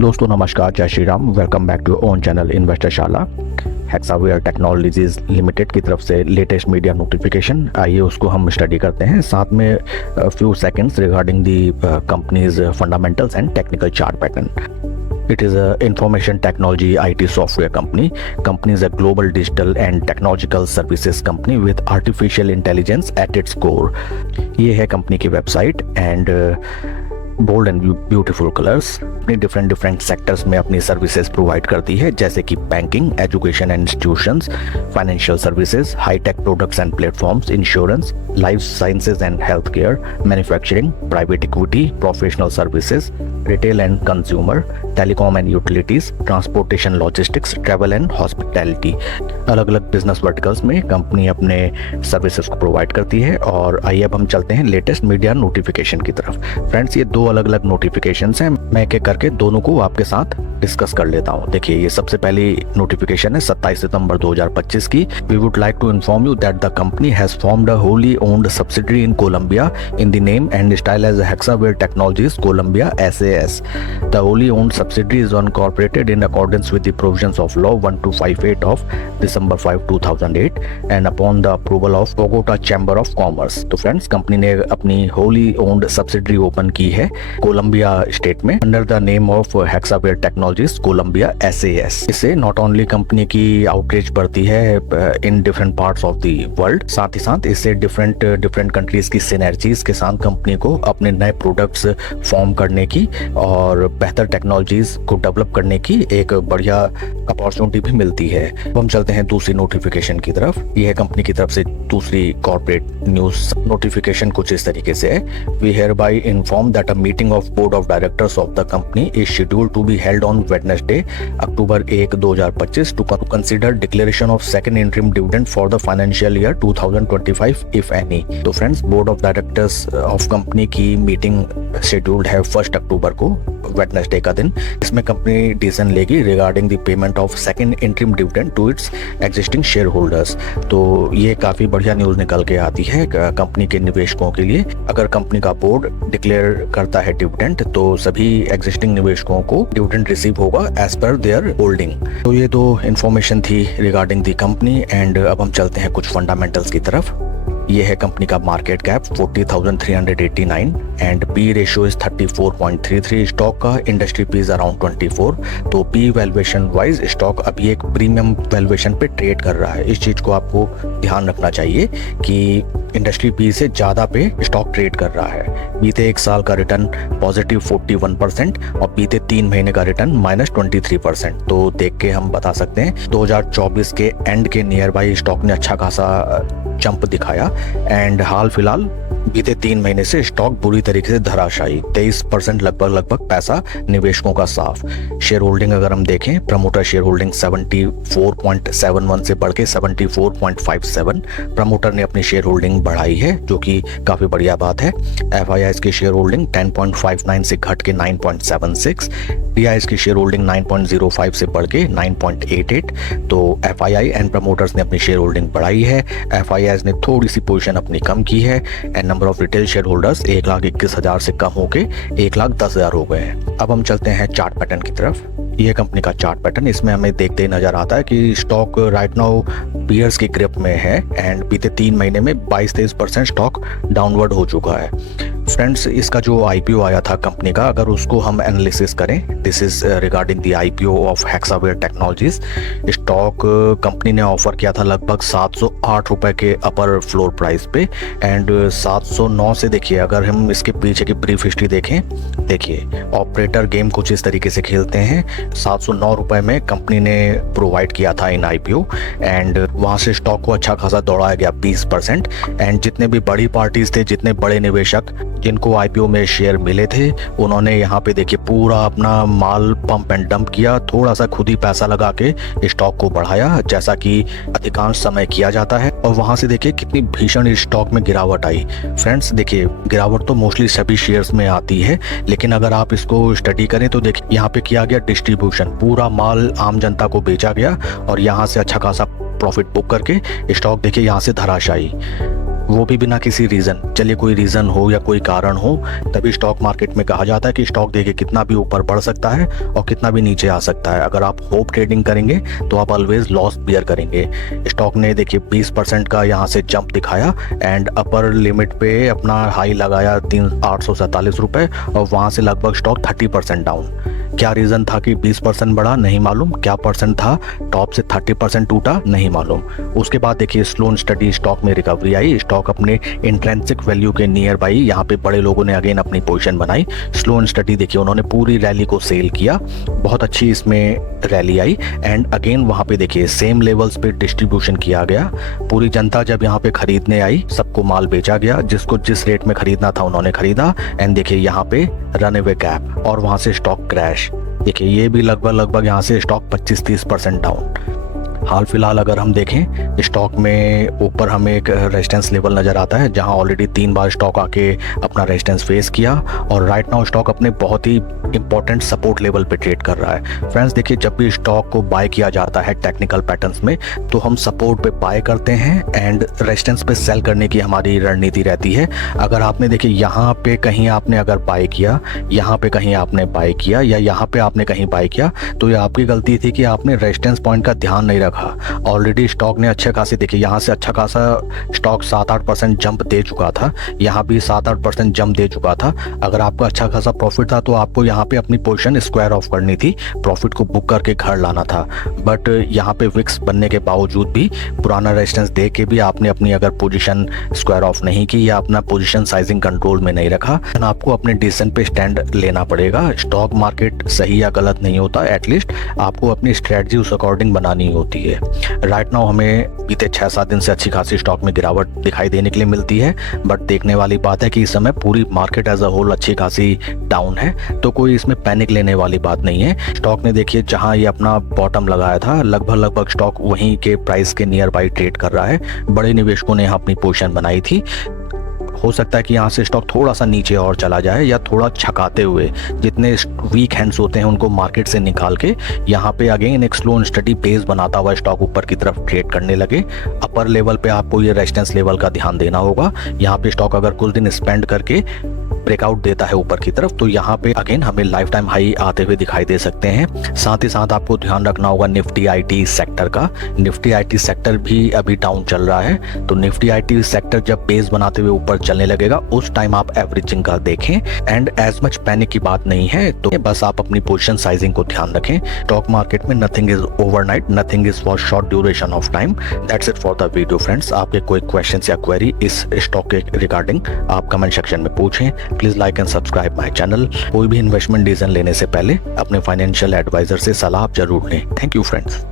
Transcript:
दोस्तों नमस्कार, जय Shri Ram. Welcome back to own channel investor Shala. Hexaware technologies limited की तरफ से लेटेस्ट मीडिया नोटिफिकेशन, आइए उसको हम स्टडी करते हैं, साथ में few seconds regarding the companies fundamentals and technical chart pattern. It is a information technology IT software company. Company is a global digital and technological services company with artificial intelligence at its core. ये है company की website and bold and beautiful colours. अपनी different sectors में अपनी services provide करती है, जैसे कि banking, education and institutions, financial services, hitech products and platforms, insurance, life sciences and health care, manufacturing, private equity, professional services, retail and consumer, telecom and utilities, transportation, logistics, travel and hospitality. अलग अलग business verticals में company अपने services को provide करती है। और आइए अब हम चलते हैं लेटेस्ट मीडिया नोटिफिकेशन की तरफ। फ्रेंड्स, ये दो अलग अलग नोटिफिकेशंस हैं, मैं एक एक करके दोनों को आपके साथ डिस्कस कर लेता हूं। देखिए, ये सबसे पहली नोटिफिकेशन है 27 सितंबर 2025 की। We would like to inform you that the company has formed a wholly owned subsidiary in Colombia in the name and style as Hexaware Technologies Colombia SAS. The wholly owned subsidiary is incorporated in accordance with the provisions of Law 1258 of December 5, 2008 and upon the approval of Bogota Chamber of Commerce. तो friends, company ने अपनी wholly owned subsidiary open की है Colombia state में under the name of Hexaware Technologies Colombia SAS. इससे not only company की outreach बढ़ती है in different parts of the world, साथ ही साथ इससे डिफरेंट कंट्रीज की सिनर्जीज के साथ कंपनी को अपने नए प्रोडक्ट्स फॉर्म करने की और बेहतर टेक्नोलॉजीज को डेवलप करने की एक बढ़िया अपॉर्चुनिटी भी मिलती है। अब हम चलते हैं दूसरी नोटिफिकेशन की तरफ। यह है कंपनी की तरफ से दूसरी कॉर्पोरेट न्यूज नोटिफिकेशन। कुछ इस तरीके से है, we hereby inform that a meeting of board of directors of the company is scheduled to be held on Wednesday October 1, 2025 to consider declaration of second interim dividend for the financial year 2025 if any. तो friends, board of directors of company की meeting scheduled है 1 अक्टूबर को, Wednesday का दिन। इसमें company decision लेगी regarding the payment of second interim dividend to its existing shareholders. तो ये काफी बढ़िया न्यूज निकल के आती है कंपनी के निवेशकों के लिए। अगर कंपनी का बोर्ड डिक्लेयर करता है डिविडेंड, तो सभी एग्जिस्टिंग निवेशकों को डिविडेंड रिसीव होगा एज पर देयर होल्डिंग। तो ये तो इन्फॉर्मेशन थी रिगार्डिंग द कंपनी एंड अब हम चलते हैं कुछ फंडामेंटल्स की तरफ। ये है कंपनी का market cap 40,389 and P ratio is 34.33। Stock का इंडस्ट्री पी इज अराउंड 24। तो पी वैल्यूएशन वाइज स्टॉक अभी एक प्रीमियम वैल्यूएशन पे ट्रेड कर रहा है। इस चीज को आपको ध्यान रखना चाहिए कि इंडस्ट्री पी से ज्यादा पे स्टॉक ट्रेड कर रहा है। बीते एक साल का रिटर्न पॉजिटिव 41% और बीते 3 महीने का रिटर्न -23%। तो देख के हम बता सकते हैं 2024 के एंड के नियर बाई स्टॉक ने अच्छा खासा जंप दिखाया एंड हाल फिलहाल बीते 3 महीने से स्टॉक बुरी तरीके से धराशायी, 23% लगभग पैसा निवेशकों का साफ। शेयर होल्डिंग अगर हम देखें, प्रमोटर शेयर होल्डिंग 74.71 से बढ़ के 74.57 प्रमोटर ने अपनी शेयर होल्डिंग बढ़ाई है, जो कि काफी बढ़िया बात है। FIIs की शेयर होल्डिंग 10.59 से घट के 9.76, DIs की शेयर होल्डिंग 9.05 से बढ़ के 9.88। तो FII एंड प्रमोटर्स ने अपनी शेयर होल्डिंग बढ़ाई है, FIIs ने थोड़ी सी पोजीशन अपनी कम की है and number of retail share holders 1,21,000 से कम होके 1,10,000 हो गए हैं। अब हम चलते हैं चार्ट पैटर्न की तरफ। यह कंपनी का चार्ट पैटर्न, इसमें हमें देखते ही नजर आता है कि स्टॉक राइट नाउ पियर्स की ग्रिप में है एंड बीते 3 महीने में 22-23% स्टॉक डाउनवर्ड हो चुका है। फ्रेंड्स, इसका जो IPO आया था कंपनी का, अगर उसको हम एनालिसिस करें, this is regarding the IPO of Hexaware technologies. Stock company ने ऑफर किया था लगभग 708 रुपए के अपर फ्लोर प्राइस पे एंड 709 से देखिए, अगर हम इसके पीछे की ब्रीफ हिस्ट्री देखें, देखिए ऑपरेटर गेम कुछ इस तरीके से खेलते हैं। 709 रुपए में कंपनी ने प्रोवाइड किया था इन IPO एंड वहां से स्टॉक को अच्छा खासा दौड़ाया गया 20% एंड जितने भी बड़ी पार्टीज थे, जितने बड़े निवेशक जिनको IPO में शेयर मिले थे, उन्होंने यहाँ पे देखिए पूरा अपना माल पंप एंड डंप किया, थोड़ा सा खुद ही पैसा लगा के स्टॉक को बढ़ाया, जैसा कि अधिकांश समय किया जाता है। और वहां से देखिए कितनी भीषण स्टॉक में गिरावट आई। फ्रेंड्स, देखिए गिरावट तो मोस्टली सभी शेयर्स में आती है, लेकिन अगर आप इसको स्टडी करें तो देखिए यहाँ पे किया गया डिस्ट्रीब्यूशन, पूरा माल आम जनता को बेचा गया और यहाँ से अच्छा खासा प्रॉफिट बुक करके स्टॉक देखिए यहाँ से धराशायी। वो भी बिना किसी रीज़न। चलिए कोई रीज़न हो या कोई कारण हो, तभी स्टॉक मार्केट में कहा जाता है कि स्टॉक देखिए कितना भी ऊपर बढ़ सकता है और कितना भी नीचे आ सकता है। अगर आप होप ट्रेडिंग करेंगे तो आप ऑलवेज लॉस बियर करेंगे। स्टॉक ने देखिए 20% का यहाँ से जंप दिखाया एंड अपर लिमिट पे अपना हाई लगाया 847 रुपये और वहाँ से लगभग स्टॉक 30% डाउन। क्या रीज़न था कि 20% बढ़ा, नहीं मालूम। क्या परसेंट था टॉप से 30% टूटा, नहीं मालूम। उसके बाद देखिए स्लो एंड स्टडी स्टॉक में रिकवरी आई। स्टॉक अपने इंट्रिंसिक वैल्यू के नियर बाई यहाँ पे बड़े लोगों ने अगेन अपनी पोजीशन बनाई। स्लो एंड स्टडी देखिए उन्होंने पूरी रैली को सेल किया, बहुत अच्छी इसमें रैली आई एंड अगेन वहाँ पे देखिए सेम लेवल्स पे डिस्ट्रीब्यूशन किया गया। पूरी जनता जब यहाँ पे खरीदने आई, सबको माल बेचा गया, जिसको जिस रेट में खरीदना था उन्होंने खरीदा एंड देखिए यहाँ पे रन अवे गैप और वहाँ से स्टॉक क्रैश। देखिए ये भी लगभग यहाँ से स्टॉक 25-30% डाउन। हाल फिलहाल अगर हम देखें स्टॉक में ऊपर हमें एक रेजिस्टेंस लेवल नज़र आता है जहां ऑलरेडी 3 बार स्टॉक आके अपना रेजिस्टेंस फेस किया और राइट नाउ स्टॉक अपने बहुत ही इंपॉर्टेंट सपोर्ट लेवल पे ट्रेड कर रहा है। फ्रेंड्स देखिए जब भी स्टॉक को बाय किया जाता है टेक्निकल पैटर्न्स में तो हम सपोर्ट पे बाय करते हैं एंड रेजिस्टेंस पे सेल करने की हमारी रणनीति रहती है। अगर आपने देखिए यहाँ पे कहीं आपने अगर बाय किया, यहाँ पे कहीं आपने बाय किया या यहाँ पे आपने कहीं बाय किया तो ये आपकी गलती थी कि आपने रेजिस्टेंस पॉइंट का ध्यान नहीं रखा। ऑलरेडी स्टॉक ने अच्छे खासे देखिए यहाँ से अच्छा खासा स्टॉक 7-8% जंप दे चुका था, यहाँ भी 7-8% जंप दे चुका था। अगर आपका अच्छा खासा प्रॉफिट था तो आपको यहाँ पे अपनी पोजीशन स्क्वायर ऑफ करनी थी, प्रॉफिट को बुक करके घर लाना था। बट यहाँ पे विक्स बनने के बावजूद भी पुराना रेजिस्टेंस दे के भी आपने अपनी अगर पोजीशन स्क्वायर ऑफ नहीं की या अपना पोजीशन साइजिंग कंट्रोल में नहीं रखा, तो आपको अपने डिसीजन पे स्टैंड लेना पड़ेगा। स्टॉक मार्केट सही या गलत नहीं होता, एटलीस्ट आपको अपनी स्ट्रेटजी उस अकॉर्डिंग बनानी होती है। राइट नाउ हमें बीते 6-7 दिन से अच्छी खासी स्टॉक में गिरावट दिखाई देने के लिए मिलती है, बट देखने वाली बात है कि इस समय पूरी मार्केट एज अ होल अच्छी खासी डाउन है, तो कोई इसमें पैनिक लेने वाली बात नहीं है। स्टॉक ने देखिए जहां ये अपना बॉटम लगाया था लगभग स्टॉक वहीं के प्राइस के नियर बाई ट्रेड कर रहा है। बड़े निवेशकों ने यहाँ अपनी पोजीशन बनाई थी। हो सकता है कि यहाँ से स्टॉक थोड़ा सा नीचे और चला जाए या थोड़ा छकाते हुए जितने वीक हैंड्स होते हैं उनको मार्केट से निकाल के यहाँ पे अगेन एक स्लो एंड स्टडी बेस बनाता हुआ स्टॉक ऊपर की तरफ ट्रेड करने लगे। अपर लेवल पे आपको ये रेजिस्टेंस लेवल का ध्यान देना होगा। यहाँ पे स्टॉक अगर कुछ दिन स्पेंड करके ब्रेकआउट देता है ऊपर की तरफ तो यहाँ पे अगेन हमें लाइफ टाइम हाई आते हुए दिखाई दे सकते हैं। साथ ही साथ आपको ध्यान रखना होगा निफ्टी आईटी सेक्टर का। निफ्टी आईटी सेक्टर भी अभी डाउन चल रहा है, तो निफ्टी आईटी सेक्टर जब बेस बनाते हुए ऊपर चलने लगेगा उस टाइम आप एवरेजिंग का देखें एंड एज मच पैनिक की बात नहीं है, तो बस आप अपनी पोजीशन साइजिंग को ध्यान रखें। स्टॉक मार्केट में nothing is overnight, nothing is for short duration of time. That's it for the video friends. आपके कोई क्वेश्चन या क्वेरी इस स्टॉक के रिगार्डिंग आप कमेंट सेक्शन में पूछें। Please like and subscribe my channel. कोई भी इन्वेस्टमेंट डिसीजन लेने से पहले अपने फाइनेंशियल एडवाइजर से सलाह जरूर लें। Thank you friends.